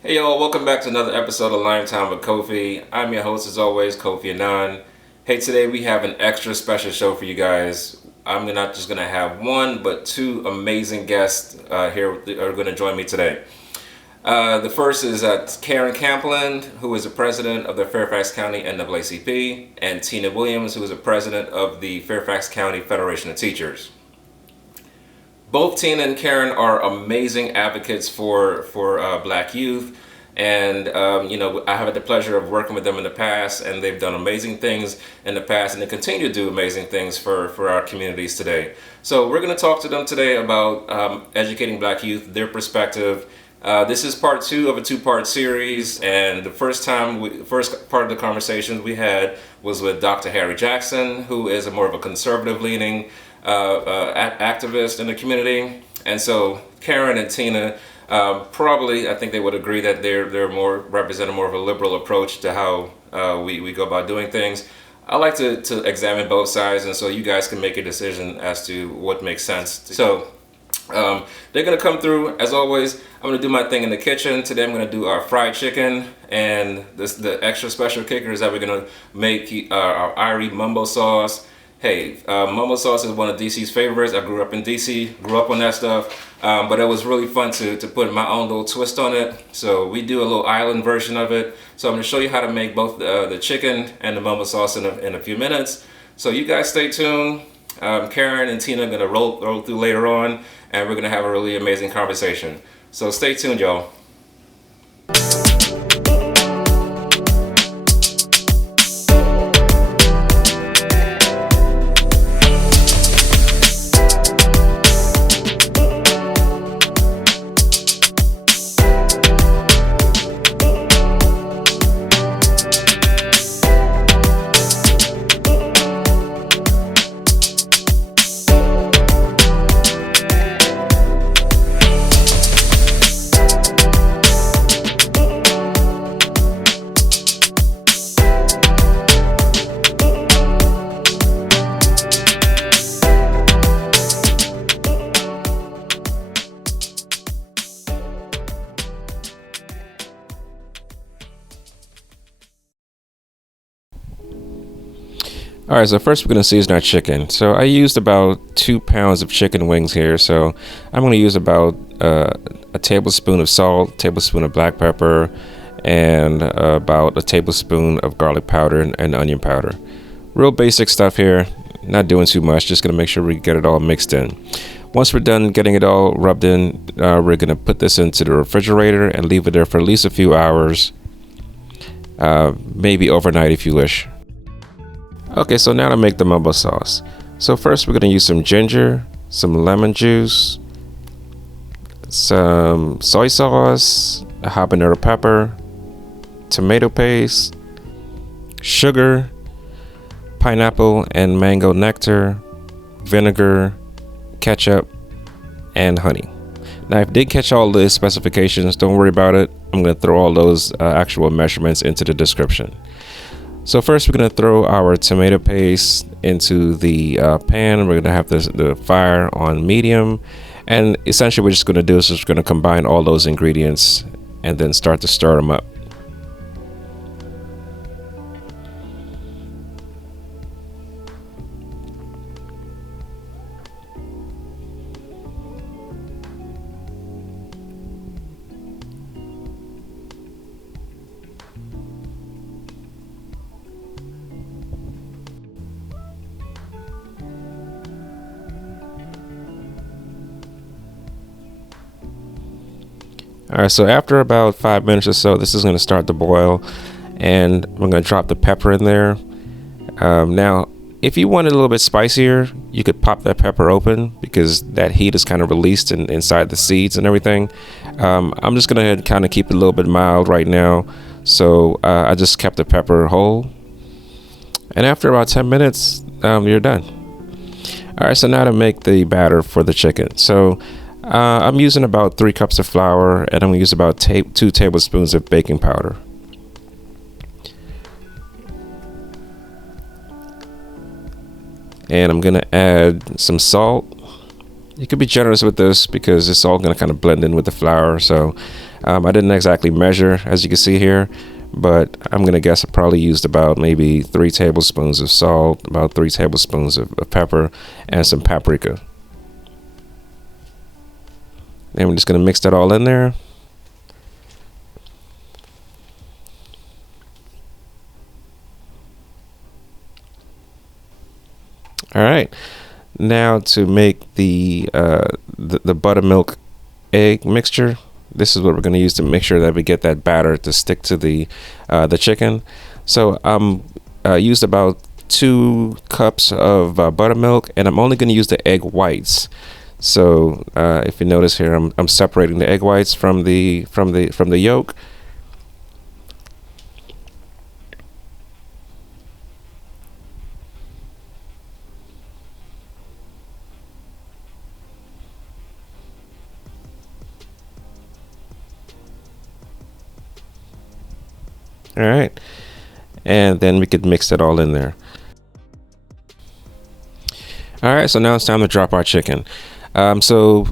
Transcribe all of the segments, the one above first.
Hey y'all, welcome back to another episode of Limetime with Kofi. I'm your host as always, Kofi Annan. Hey, today we have an extra special show for you guys. I'm not just going to have one, but two amazing guests here are going to join me today. The first is Karen Campblin, who is the president of the Fairfax County NAACP, and Tina Williams, who is the president of the Fairfax County Federation of Teachers. Both Tina and Karen are amazing advocates for Black youth, and I have had the pleasure of working with them in the past, and they've done amazing things in the past, and they continue to do amazing things for our communities today. So we're going to talk to them today about educating Black youth, their perspective. This is part two of a two-part series, and the first part of the conversation we had was with Dr. Harry Jackson, who is more of a conservative-leaning activist in the community. And so Karen and Tina probably, I think they would agree that they're more represent a more of a liberal approach to how we go about doing things. I like to examine both sides, and so you guys can make a decision as to what makes sense. So they're gonna come through. As always, I'm gonna do my thing in the kitchen. Today I'm gonna do our fried chicken, and the extra special kicker is that we're gonna make our Irie mumbo sauce. Hey, mumbo sauce is one of DC's favorites. I grew up in DC, grew up on that stuff, but it was really fun to put my own little twist on it. So we do a little island version of it. So I'm gonna show you how to make both the chicken and the mumbo sauce in a few minutes. So you guys stay tuned. Karen and Tina are gonna roll through later on, and we're gonna have a really amazing conversation. So stay tuned, y'all. All right, so first we're going to season our chicken. So I used about 2 pounds of chicken wings here. So I'm going to use about a tablespoon of salt, tablespoon of black pepper, and about a tablespoon of garlic powder and onion powder. Real basic stuff here, not doing too much, just going to make sure we get it all mixed in. Once we're done getting it all rubbed in, we're going to put this into the refrigerator and leave it there for at least a few hours, maybe overnight if you wish. Okay, so now to make the mumbo sauce. So first we're going to use some ginger, some lemon juice, some soy sauce, a habanero pepper, tomato paste, sugar, pineapple and mango nectar, vinegar, ketchup, and honey. Now, if I did catch all the specifications, don't worry about it. I'm going to throw all those actual measurements into the description. So first we're going to throw our tomato paste into the pan. We're going to have the fire on medium. And essentially what we're just going to do is just going to combine all those ingredients and then start to stir them up. All right, so after about 5 minutes or so, this is going to start to boil, and we're going to drop the pepper in there. Now, if you want it a little bit spicier, you could pop that pepper open because that heat is kind of released inside the seeds and everything. I'm just going to kind of keep it a little bit mild right now, so I just kept the pepper whole. And after about 10 minutes, you're done. All right, so now to make the batter for the chicken. So I'm using about 3 cups of flour, and I'm going to use about 2 tablespoons of baking powder. And I'm going to add some salt. You could be generous with this because it's all going to kind of blend in with the flour. So I didn't exactly measure, as you can see here, but I'm gonna guess I probably used about maybe 3 tablespoons of salt, about 3 tablespoons of pepper, and some paprika. And we're just gonna mix that all in there. All right, now to make the buttermilk egg mixture. This is what we're going to use to make sure that we get that batter to stick to the chicken. So used about 2 cups of buttermilk, and I'm only going to use the egg whites. So if you notice here, I'm separating the egg whites from the yolk. All right, and then we could mix it all in there. All right, so now it's time to drop our chicken. So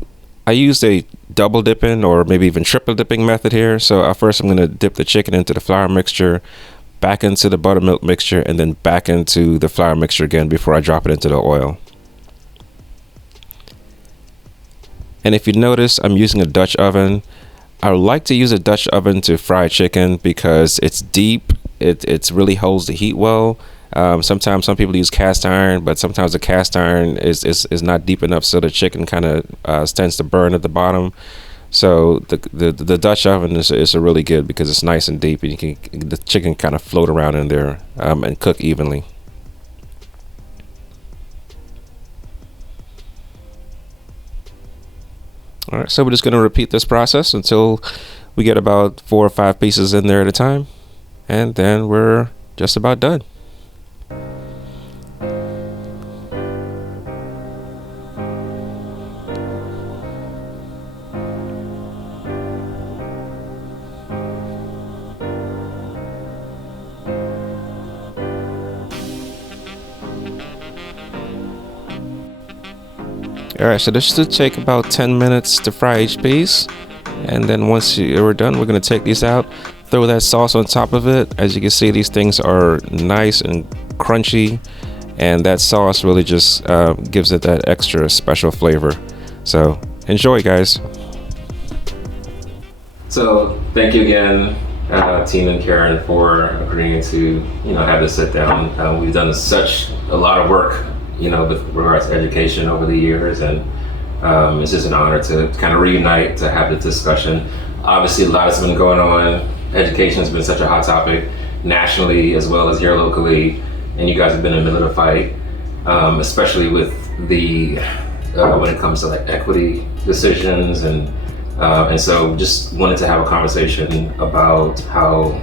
I used a double dipping or maybe even triple dipping method here. So first I'm going to dip the chicken into the flour mixture, back into the buttermilk mixture, and then back into the flour mixture again before I drop it into the oil. And if you notice, I'm using a Dutch oven. I would like to use a Dutch oven to fry chicken because it's deep. It really holds the heat well. Sometimes some people use cast iron, but sometimes the cast iron is not deep enough, so the chicken kind of tends to burn at the bottom. So the Dutch oven is a really good because it's nice and deep, and the chicken kind of float around in there and cook evenly. All right, so we're just going to repeat this process until we get about 4 or 5 pieces in there at a time, and then we're just about done. All right, so this should take about 10 minutes to fry each piece, and then once we're done, we're going to take these out, throw that sauce on top of it. As you can see, these things are nice and crunchy, and that sauce really just gives it that extra special flavor. So enjoy, guys. So thank you again, Tina and Karen, for agreeing to have this sit down. We've done such a lot of work with regards to education over the years, and it's just an honor to kind of reunite, to have the discussion. Obviously, a lot has been going on. Education has been such a hot topic nationally as well as here locally, and you guys have been in the middle of the fight, especially with the when it comes to like equity decisions, and so just wanted to have a conversation about how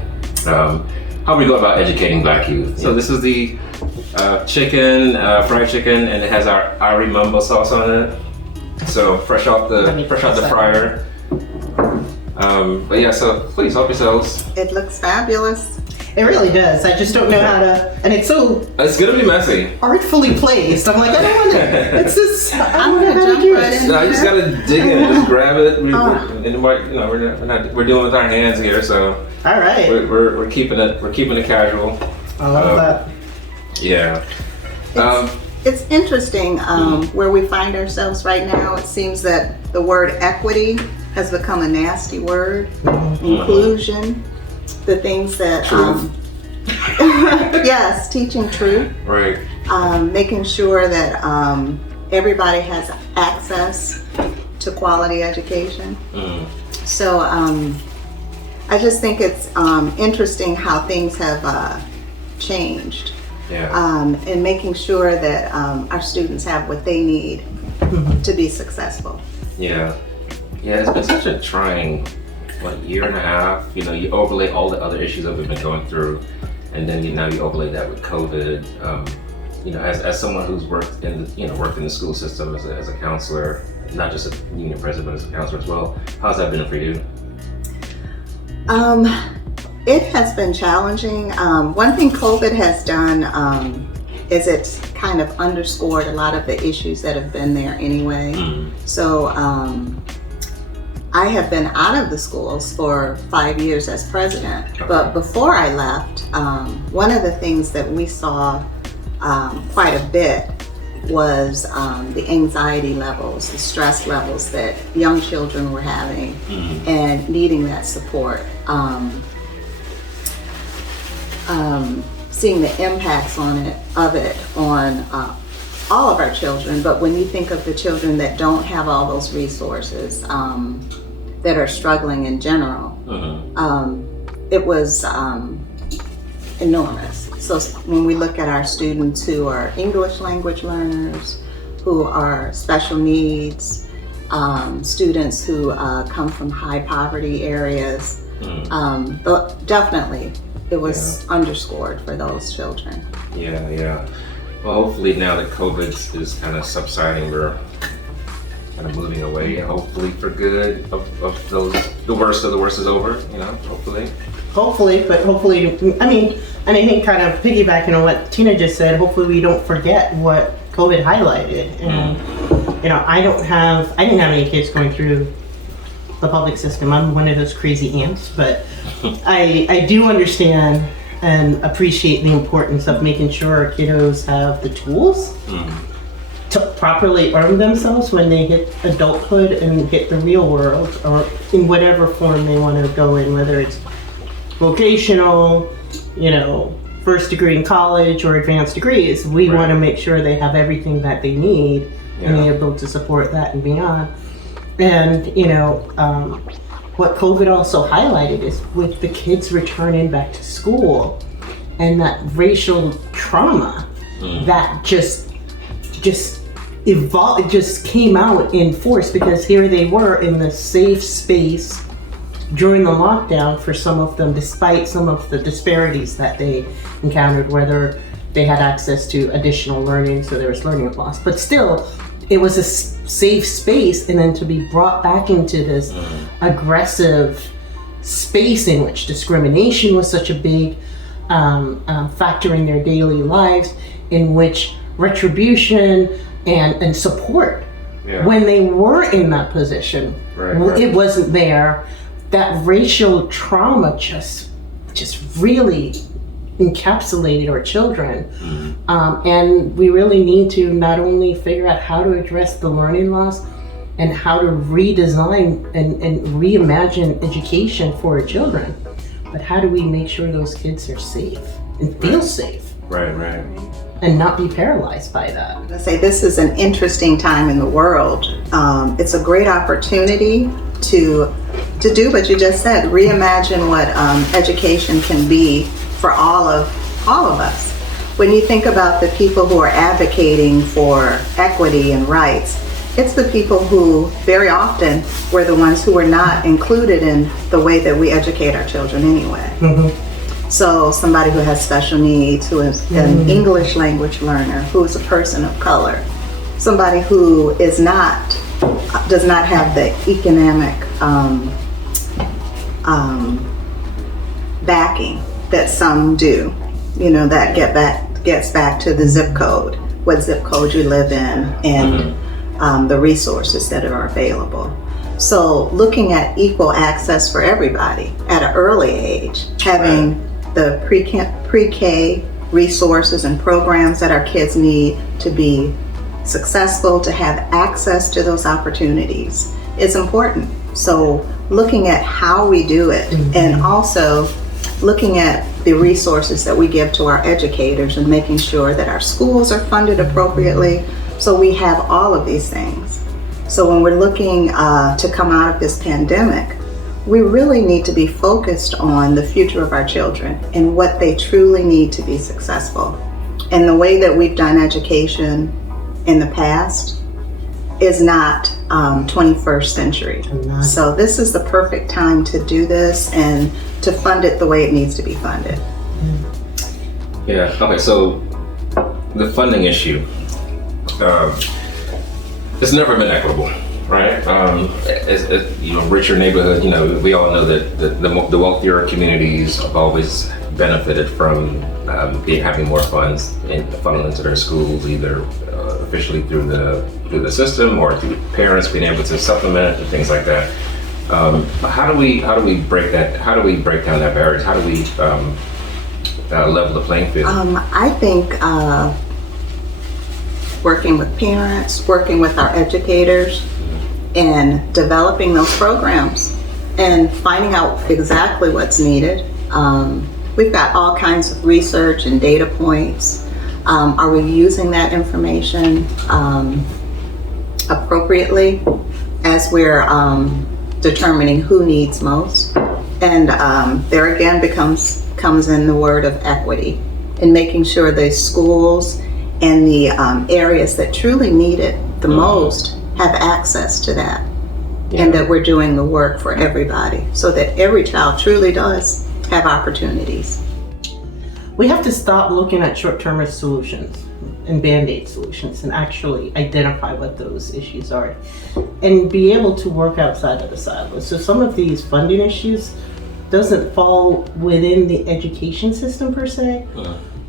we go about educating Black youth. So this is the chicken, fried chicken, and it has our Ari mumbo sauce on it. So fresh off the fryer. But yeah, so please help yourselves. It looks fabulous. It really does. I just don't know how to, and it's so. It's gonna be messy. Artfully placed. I'm like, I don't want to. It's just. I don't know how to do it. No, you just gotta dig in, just grab it. We're doing it with our hands here, so. All right. We're keeping it casual. I love that. Yeah. It's interesting where we find ourselves right now. It seems that the word equity has become a nasty word. Inclusion, the things that yes, teaching truth. Right. Making sure that everybody has access to quality education. So I just think it's interesting how things have changed. Yeah. And making sure that our students have what they need to be successful. Yeah. Yeah, it's been such a trying year and a half. You overlay all the other issues that we've been going through, and then now you overlay that with COVID. As someone who's worked in the school system as a counselor, not just a union president, but as a counselor as well. How's that been for you? It has been challenging. One thing COVID has done is it's kind of underscored a lot of the issues that have been there anyway. So I have been out of the schools for 5 years as president, but before I left, one of the things that we saw quite a bit was the anxiety levels, the stress levels that young children were having and needing that support. Seeing the impacts of it on all of our children, but when you think of the children that don't have all those resources, that are struggling in general, it was enormous. So when we look at our students who are English language learners, who are special needs, students who come from high poverty areas, definitely it was underscored for those children. Yeah. Well, hopefully now that COVID is kind of subsiding, we're kind of moving away, hopefully for good of those, the worst of the worst is over, hopefully. But hopefully, and I think kind of piggybacking on what Tina just said, hopefully we don't forget what COVID highlighted. And, I didn't have any kids going through the public system. I'm one of those crazy ants, but I do understand and appreciate the importance of making sure our kiddos have the tools to properly arm themselves when they hit adulthood and hit the real world, or in whatever form they want to go in, whether it's vocational, first degree in college or advanced degrees. We want to make sure they have everything that they need and they're able to support that and beyond. And, what COVID also highlighted is with the kids returning back to school and that racial trauma that just evolved, it just came out in force, because here they were in the safe space during the lockdown for some of them, despite some of the disparities that they encountered, whether they had access to additional learning, so there was learning loss. But still, it was a safe space, and then to be brought back into this aggressive space in which discrimination was such a big factor in their daily lives, in which retribution and support when they were in that position, it wasn't there. That racial trauma just really encapsulated our children. And we really need to not only figure out how to address the learning loss and how to redesign and reimagine education for our children, but how do we make sure those kids are safe and feel safe? Right. And not be paralyzed by that. I say this is an interesting time in the world. It's a great opportunity to do what you just said, reimagine what education can be for all of us. When you think about the people who are advocating for equity and rights, it's the people who very often were the ones who were not included in the way that we educate our children anyway. So somebody who has special needs, who is an English language learner, who is a person of color, somebody who does not have the economic backing that some do, that gets back to the zip code, what zip code you live in, and the resources that are available. So looking at equal access for everybody at an early age, having the pre-K resources and programs that our kids need to be successful, to have access to those opportunities is important. So looking at how we do it, and also looking at the resources that we give to our educators and making sure that our schools are funded appropriately, so we have all of these things. So when we're looking to come out of this pandemic, we really need to be focused on the future of our children and what they truly need to be successful. And the way that we've done education in the past is not 21st century. So this is the perfect time to do this and to fund it the way it needs to be funded. Yeah, okay, so the funding issue, it's never been equitable, right? Richer neighborhood, we all know that the wealthier communities have always benefited from having more funds funneled into their schools, either officially through the system or through parents being able to supplement and things like that. How do we break that? How do we break down that barriers? How do we level the playing field? I think working with parents, working with our educators, and developing those programs and finding out exactly what's needed. We've got all kinds of research and data points. Are we using that information appropriately as we're determining who needs most? And there again comes in the word of equity and making sure the schools and the areas that truly need it the most have access to that. Yeah. And that we're doing the work for everybody so that every child truly does have opportunities. We have to stop looking at short-termist solutions and band-aid solutions and actually identify what those issues are and be able to work outside of the silos. So some of these funding issues doesn't fall within the education system per se,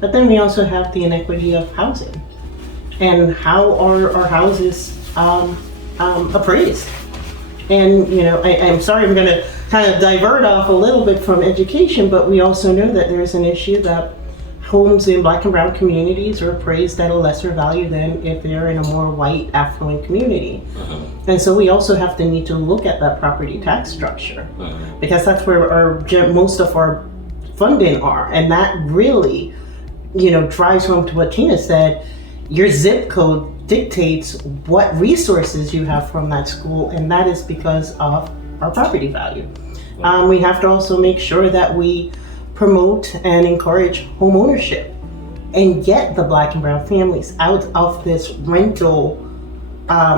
but then we also have the inequity of housing and how are our houses appraised. And I'm sorry, I'm going to kind of divert off a little bit from education, but we also know that there's an issue that homes in Black and brown communities are appraised at a lesser value than if they're in a more white, affluent community. And so we also have to need to look at that property tax structure because that's where most of our funding are. And that really, drives home to what Tina said. Your zip code dictates what resources you have from that school, and that is because of our property value. We have to also make sure that we promote and encourage home ownership and get the Black and brown families out of this rental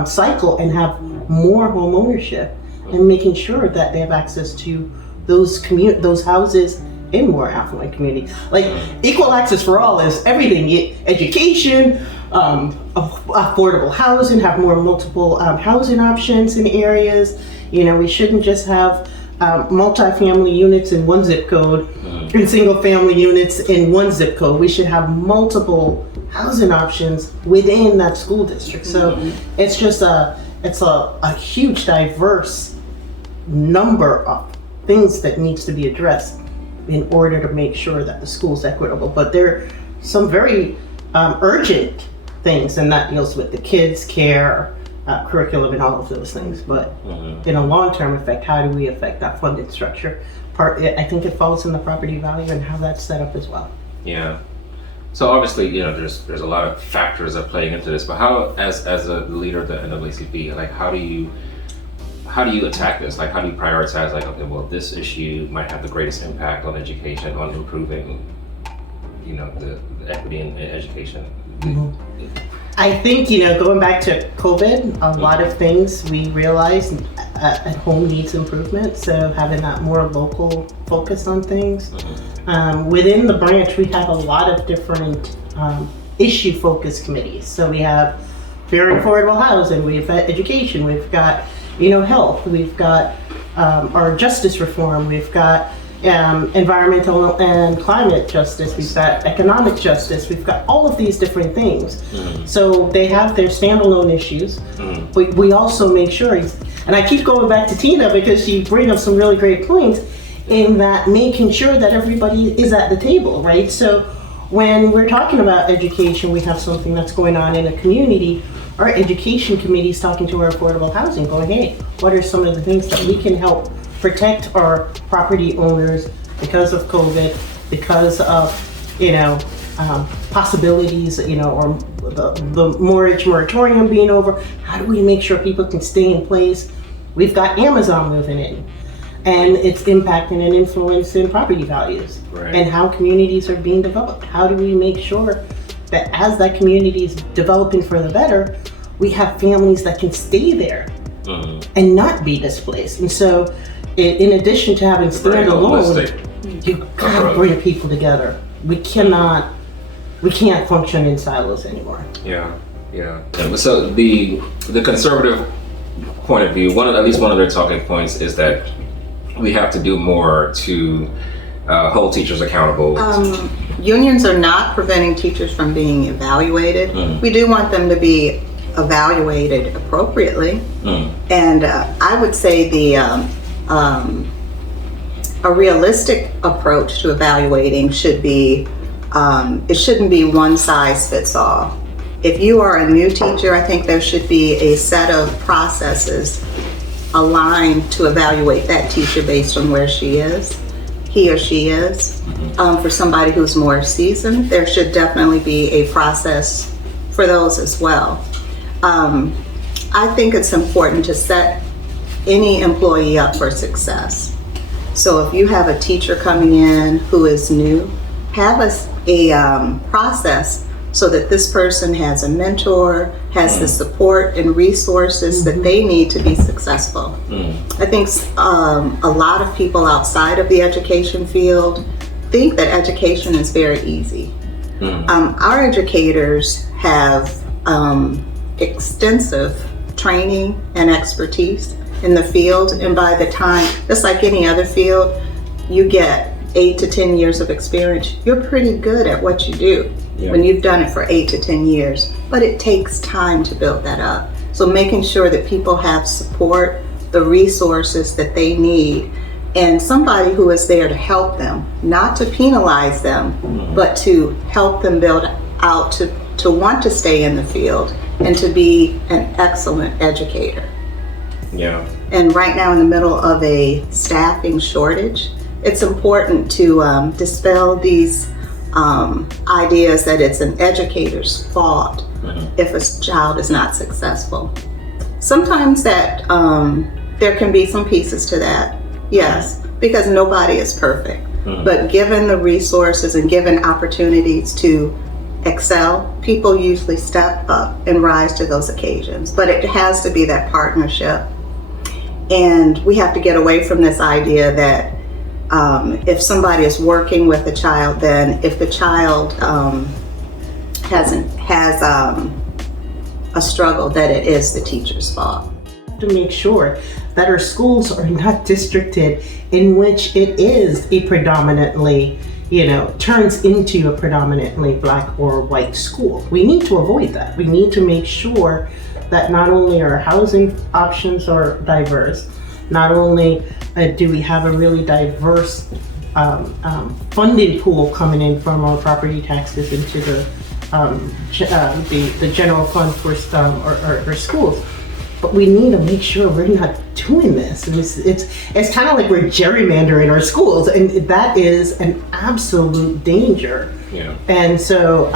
cycle and have more home ownership and making sure that they have access to those houses in more affluent communities. Like equal access for all is everything: education, affordable housing, have more multiple housing options in areas. We shouldn't just have multi-family units in one zip code and single family units in one zip code. We should have multiple housing options within that school district. So it's just a huge diverse number of things that needs to be addressed in order to make sure that the school's equitable. But there are some very urgent things, and that deals with the kids' care, curriculum, and all of those things. But in a long-term effect, how do we affect that funding structure? I think it falls in the property value and how that's set up as well. Yeah. So obviously, there's a lot of factors that play into this. But how, as a leader of the NAACP, like how do you attack this? Like how do you prioritize? Like, okay, well, this issue might have the greatest impact on education, on improving, the equity in education. I think, going back to COVID, a lot of things we realized at home needs improvement. So having that more local focus on things. Within the branch, we have a lot of different issue focused committees. So we have very affordable housing, we've got education, we've got, health, we've got our justice reform, we've got environmental and climate justice, we've got economic justice, we've got all of these different things. So they have their standalone issues. We also make sure, and I keep going back to Tina because she brings up some really great points in that making sure that everybody is at the table, right? So when we're talking about education, we have something that's going on in a community. Our education committee is talking to our affordable housing, going, hey, what are some of the things that we can help protect our property owners because of COVID, because of, possibilities, or the mortgage moratorium being over. How do we make sure people can stay in place? We've got Amazon moving in, and it's impacting and influencing property values and how communities are being developed. How do we make sure that as that community is developing for the better, we have families that can stay there and not be displaced? And so, in addition to having standalone, you gotta bring people together. We can't function in silos anymore. Yeah. So the conservative point of view, at least one of their talking points is that we have to do more to hold teachers accountable. Unions are not preventing teachers from being evaluated. We do want them to be evaluated appropriately. And I would say a realistic approach to evaluating should be, it shouldn't be one size fits all. If you are a new teacher, I think there should be a set of processes aligned to evaluate that teacher based on where he or she is. For somebody who's more seasoned, there should definitely be a process for those as well. I think it's important to set any employee up for success. So if you have a teacher coming in who is new, have a process so that this person has a mentor, has the support and resources that they need to be successful. I think a lot of people outside of the education field think that education is very easy. Our educators have extensive training and expertise in the field, and by the time, just like any other field, you get 8 to 10 years of experience, you're pretty good at what you do when you've done it for 8 to 10 years. But it takes time to build that up. So making sure that people have support, the resources that they need, and somebody who is there to help them, not to penalize them, but to help them build out to want to stay in the field and to be an excellent educator. Yeah. And right now, in the middle of a staffing shortage, it's important to dispel these ideas that it's an educator's fault if a child is not successful. Sometimes that there can be some pieces to that, yes, because nobody is perfect. But given the resources and given opportunities to excel, people usually step up and rise to those occasions. But it has to be that partnership. And we have to get away from this idea that if somebody is working with a child, then if the child has a struggle, that it is the teacher's fault. To make sure that our schools are not districted in which it is a predominantly, turns into a predominantly black or white school. We need to avoid that. We need to make sure that not only our housing options are diverse, not only do we have a really diverse funding pool coming in from our property taxes into the general fund for our schools, but we need to make sure we're not doing this. And it's kind of like we're gerrymandering our schools, and that is an absolute danger. Yeah. And so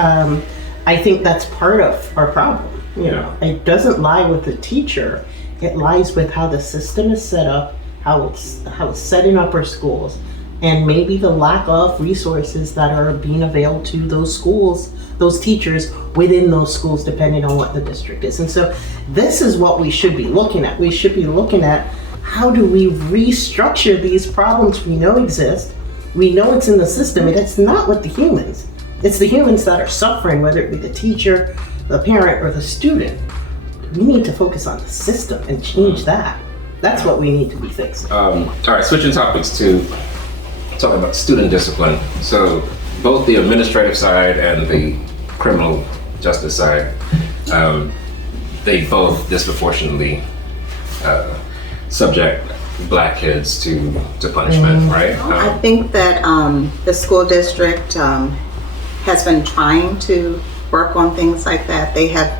I think that's part of our problem. It doesn't lie with the teacher. It lies with how the system is set up, how it's setting up our schools, and maybe the lack of resources that are being available to those schools, those teachers within those schools, depending on what the district is. And so this is what we should be looking at. We should be looking at how do we restructure these problems we know exist. We know it's in the system, and it's not with the humans. It's the humans that are suffering, whether it be the teacher, the parent, or the student. We need to focus on the system and change that. That's what we need to be fixing. All right, switching topics to talking about student discipline. So both the administrative side and the criminal justice side, they both disproportionately subject black kids to punishment, right? I think that the school district has been trying to work on things like that. They have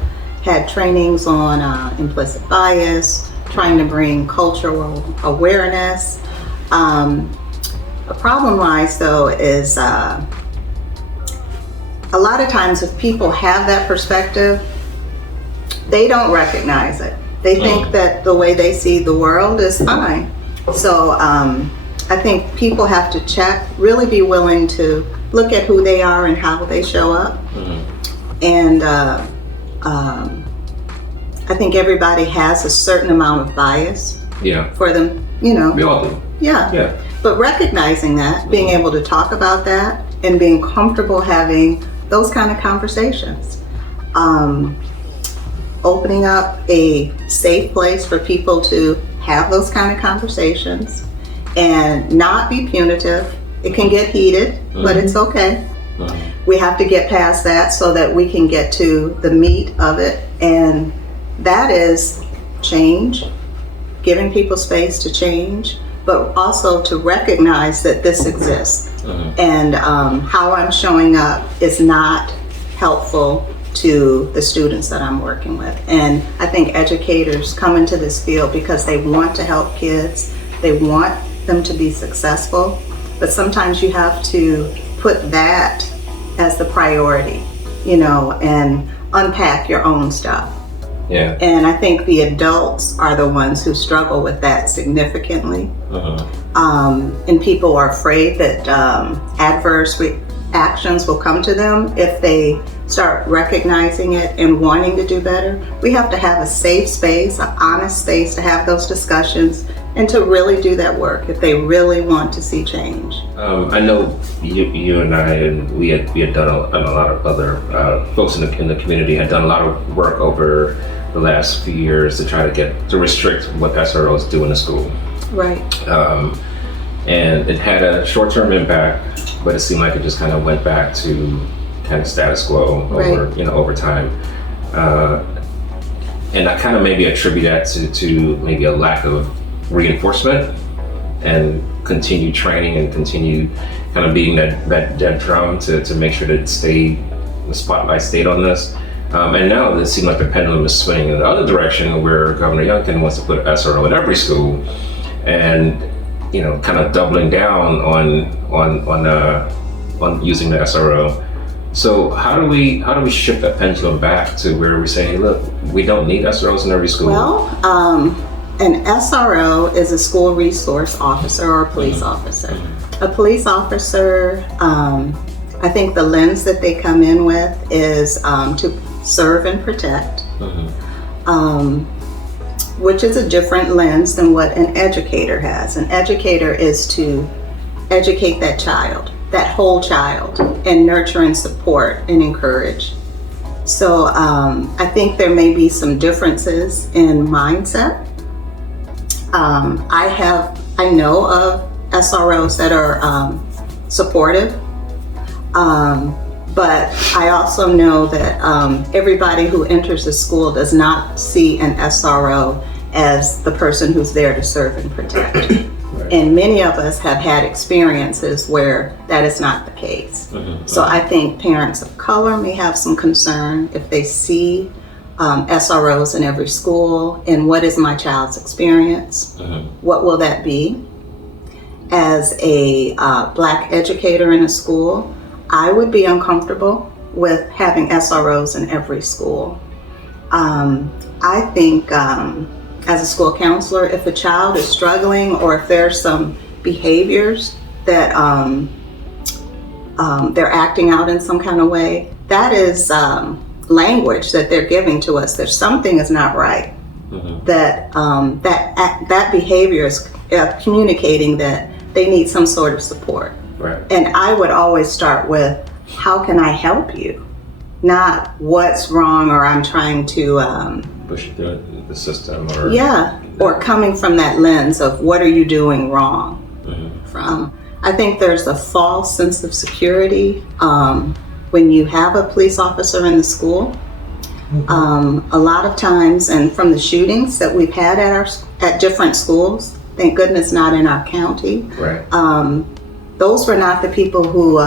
had trainings on implicit bias, trying to bring cultural awareness. The problem lies, though, is a lot of times if people have that perspective, they don't recognize it. They think that the way they see the world is fine. So I think people have to check, really be willing to look at who they are and how they show up. And I think everybody has a certain amount of bias for them, We all do. Yeah. But recognizing that, being able to talk about that, and being comfortable having those kind of conversations. Opening up a safe place for people to have those kind of conversations and not be punitive. It can get heated, but it's okay. We have to get past that so that we can get to the meat of it, and that is change, giving people space to change, but also to recognize that this exists. And how I'm showing up is not helpful to the students that I'm working with. And I think educators come into this field because they want to help kids, they want them to be successful, but sometimes you have to put that as the priority, you know, and unpack your own stuff. Yeah. And I think the adults are the ones who struggle with that significantly. And people are afraid that adverse reactions will come to them if they start recognizing it and wanting to do better. We have to have a safe space, an honest space to have those discussions and to really do that work if they really want to see change. I know you and I, and we had done a lot of other folks in the community had done a lot of work over the last few years to try to restrict what SROs do in the school. Right. And it had a short-term impact, but it seemed like it just kind of went back to kind of status quo over time. And I kind of maybe attribute that to maybe a lack of reinforcement and continued training and continued kind of beating that drum to make sure that the spotlight stayed on this. And now it seems like the pendulum is swinging in the other direction, where Governor Youngkin wants to put an SRO in every school, and kind of doubling down on using the SRO. So how do we shift that pendulum back to where we say, hey, look, we don't need SROs in every school? Well, an SRO is a school resource officer or a police officer. A police officer, I think the lens that they come in with is to serve and protect, which is a different lens than what an educator has. An educator is to educate that child, that whole child, and nurture and support and encourage. So I think there may be some differences in mindset. I know of SROs that are supportive, but I also know that everybody who enters the school does not see an SRO as the person who's there to serve and protect. Right. And many of us have had experiences where that is not the case. So I think parents of color may have some concern if they see SROs in every school, and what is my child's experience? What will that be? As a Black educator in a school, I would be uncomfortable with having SROs in every school. I think as a school counselor, if a child is struggling or if there's some behaviors that they're acting out in some kind of way, that is language that they're giving to us that something is not right. That behavior is communicating that they need some sort of support. Right. And I would always start with, how can I help you? Not what's wrong, or I'm trying to push the system, or or coming from that lens of what are you doing wrong. I think there's a false sense of security when you have a police officer in the school. A lot of times, and from the shootings that we've had at different schools, thank goodness not in our county, those were not the people who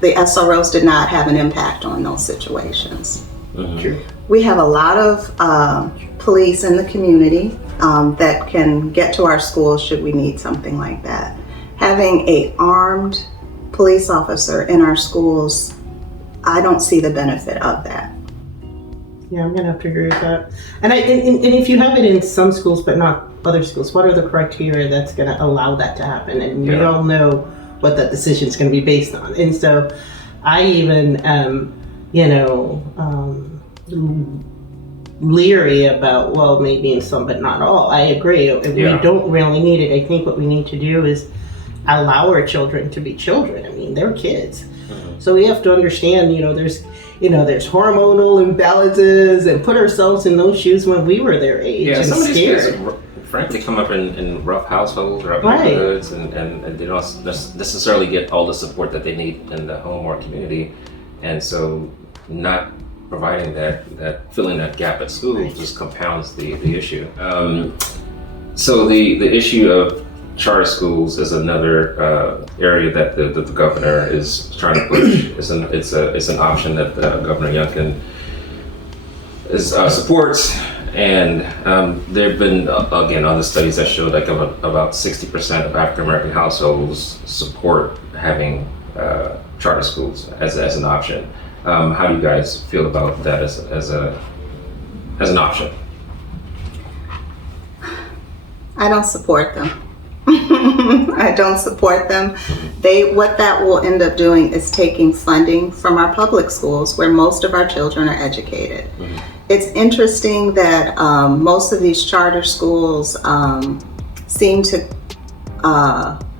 the SROs did not have an impact on those situations. We have a lot of police in the community that can get to our schools should we need something like that. Having an armed police officer in our schools, I don't see the benefit of that. Yeah, I'm gonna have to agree with that. And if you have it in some schools but not other schools, what are the criteria that's gonna allow that to happen? And we all know what that decision is gonna be based on. And so I even leery about, well, maybe in some but not all. I agree. We don't really need it. I think what we need to do is allow our children to be children. I mean, they're kids. So we have to understand, there's hormonal imbalances, and put ourselves in those shoes when we were their age. Yeah, and some of these kids, scared. frankly, come up in rough households, rough neighborhoods, and they don't necessarily get all the support that they need in the home or community. And so not providing that filling that gap at school just compounds the issue. So the issue of charter schools is another area that the governor is trying to push. It's an option that Governor Youngkin supports, and there have been again other studies that show like about 60% of African American households support having charter schools as an option. How do you guys feel about that as an option? I don't support them. I don't support them. What that will end up doing is taking funding from our public schools where most of our children are educated. It's interesting that most of these charter schools seem to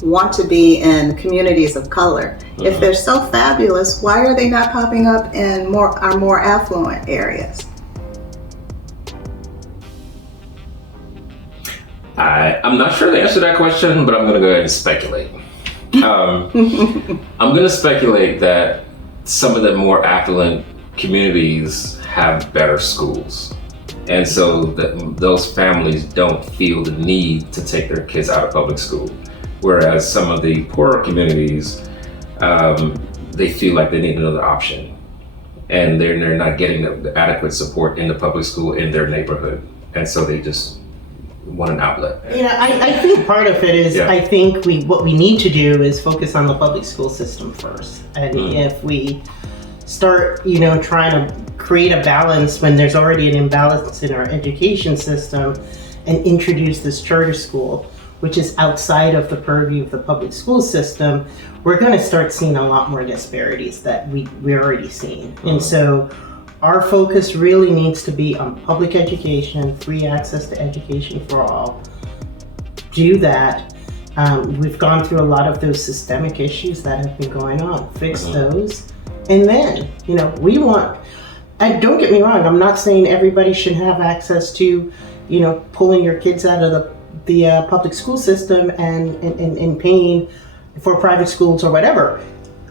want to be in communities of color. If they're so fabulous, why are they not popping up in our more affluent areas? I'm not sure the answer to that question, but I'm going to go ahead and speculate. I'm going to speculate that some of the more affluent communities have better schools. And so those families don't feel the need to take their kids out of public school. Whereas some of the poorer communities, they feel like they need another option. And they're not getting the adequate support in the public school in their neighborhood. And so they just want an outlet. I think part of it is, I think what we need to do is focus on the public school system first. And if we start, trying to create a balance when there's already an imbalance in our education system and introduce this charter school, which is outside of the purview of the public school system, we're going to start seeing a lot more disparities that we're already seeing. And so our focus really needs to be on public education, free access to education for all. Do that. We've gone through a lot of those systemic issues that have been going on. Fix those. And then, we want, and don't get me wrong, I'm not saying everybody should have access to, pulling your kids out of the public school system and paying for private schools or whatever.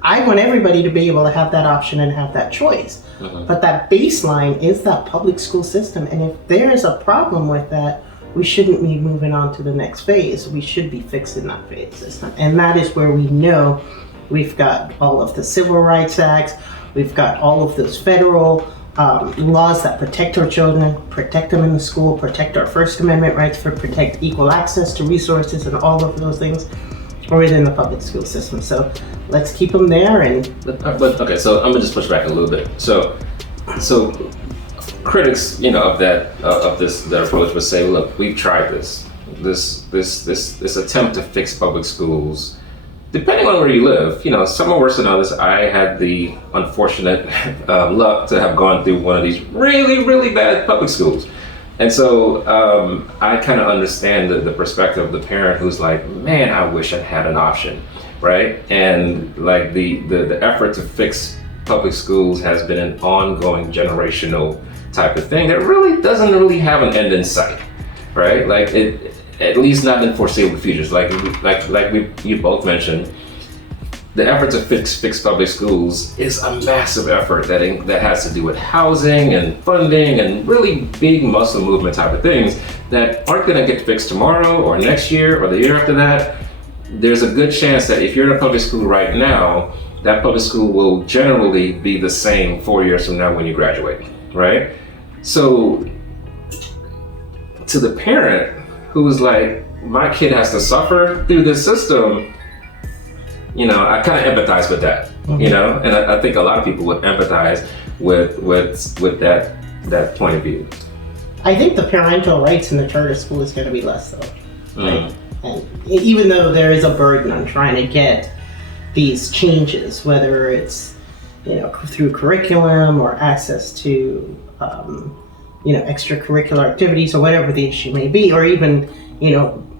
I want everybody to be able to have that option and have that choice. But that baseline is that public school system. And if there's a problem with that, we shouldn't be moving on to the next phase. We should be fixing that phase system. And that is where we know we've got all of the Civil Rights Acts, we've got all of those federal laws that protect our children, protect them in the school, protect our First Amendment rights, protect equal access to resources and all of those things are within the public school system. So let's keep them there. But okay, so I'm gonna just push back a little bit. So critics, of that approach would say, look, we've tried this attempt to fix public schools. Depending on where you live, some are worse than others. I had the unfortunate luck to have gone through one of these really, really bad public schools. And so I kind of understand the perspective of the parent who's like, man, I wish I had an option, right? And like the effort to fix public schools has been an ongoing generational type of thing that really doesn't really have an end in sight, right? Like it, at least not in foreseeable futures. Like you both mentioned, the effort to fix public schools is a massive effort that has to do with housing and funding and really big muscle movement type of things that aren't going to get fixed tomorrow or next year or the year after that. There's a good chance that if you're in a public school right now, that public school will generally be the same 4 years from now when you graduate, right? So to the parent who's like, my kid has to suffer through this system, I kind of empathize with that, and I think a lot of people would empathize with that point of view. I think the parental rights in the charter school is going to be less though. Right? And even though there is a burden on trying to get these changes, whether it's through curriculum or access to extracurricular activities or whatever the issue may be, or even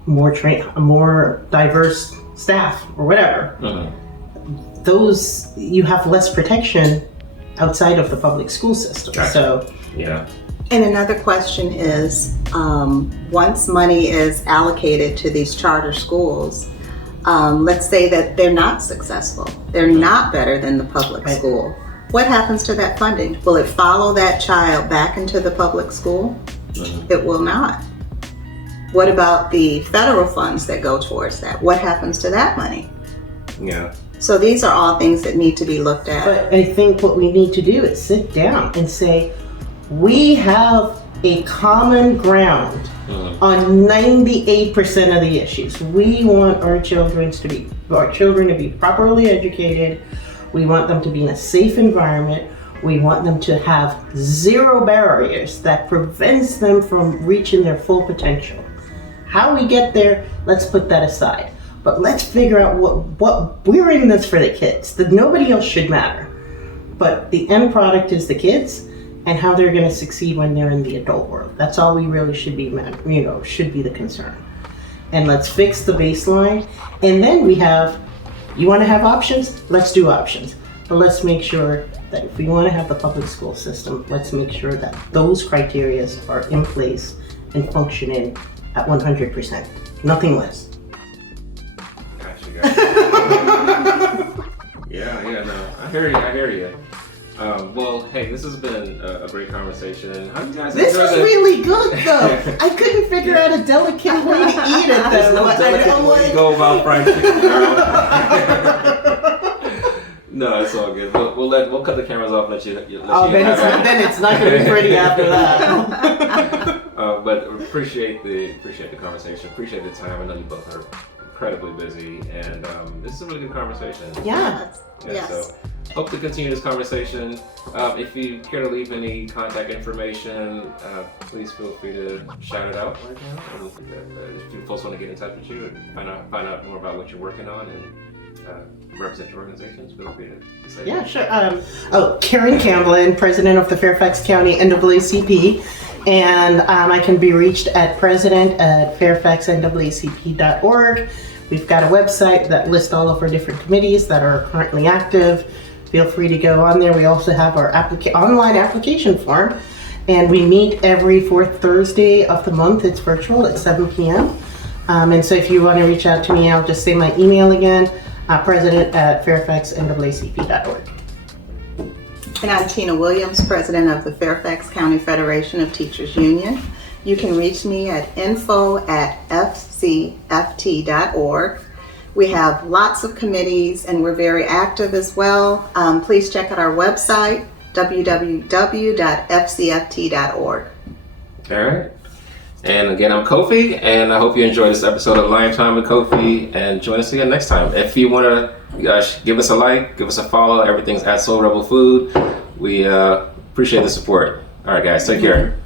more diverse staff or whatever. Those, you have less protection outside of the public school system. Gotcha. So yeah. And another question is, once money is allocated to these charter schools, let's say that they're not successful, they're not better than the public school. What happens to that funding? Will it follow that child back into the public school? It will not. What about the federal funds that go towards that? What happens to that money? Yeah. So these are all things that need to be looked at. But I think what we need to do is sit down and say, we have a common ground on 98% of the issues. We want our children to be properly educated. We want them to be in a safe environment. We want them to have zero barriers that prevents them from reaching their full potential. How we get there, let's put that aside. But let's figure out what we're in this for the kids. That nobody else should matter. But the end product is the kids and how they're going to succeed when they're in the adult world. That's all we really should be, should be the concern. And let's fix the baseline. And then we have, you want to have options? Let's do options. But let's make sure that if we want to have the public school system, let's make sure that those criteria are in place and functioning at 100%. Nothing less. Yeah, no, I hear you. Well, hey, this has been a great conversation. How do you guys This enjoy was really good, though. I couldn't figure out a delicate way to eat it, There's though. no delicate way to go about fried chicken, girl. No, it's all good. We'll cut the cameras off and let you Then it's not going to be pretty after that. But appreciate the conversation. Appreciate the time. I know you both are incredibly busy, and this is a really good conversation. Yeah. Yes. So hope to continue this conversation. If you care to leave any contact information, please feel free to shout it out right now. And, if you folks want to get in touch with you and find out more about what you're working on and represent your organizations, feel free to say Yeah, sure. Karen Campblin, president of the Fairfax County NAACP. And I can be reached at president@fairfaxnAACP.org. We've got a website that lists all of our different committees that are currently active. Feel free to go on there. We also have our online application form, and we meet every fourth Thursday of the month. It's virtual at 7 p.m. And so if you want to reach out to me, I'll just say my email again, president@fairfaxnAACP.org. And I'm Tina Williams, president of the Fairfax County Federation of Teachers Union. You can reach me at info@fcft.org. We have lots of committees and we're very active as well. Please check out our website, www.fcft.org. All right. And again, I'm Kofi, and I hope you enjoyed this episode of Limetime with Kofi, and join us again next time. If you want to give us a like, give us a follow, everything's at Soul Rebel Food. We appreciate the support. All right, guys, take care.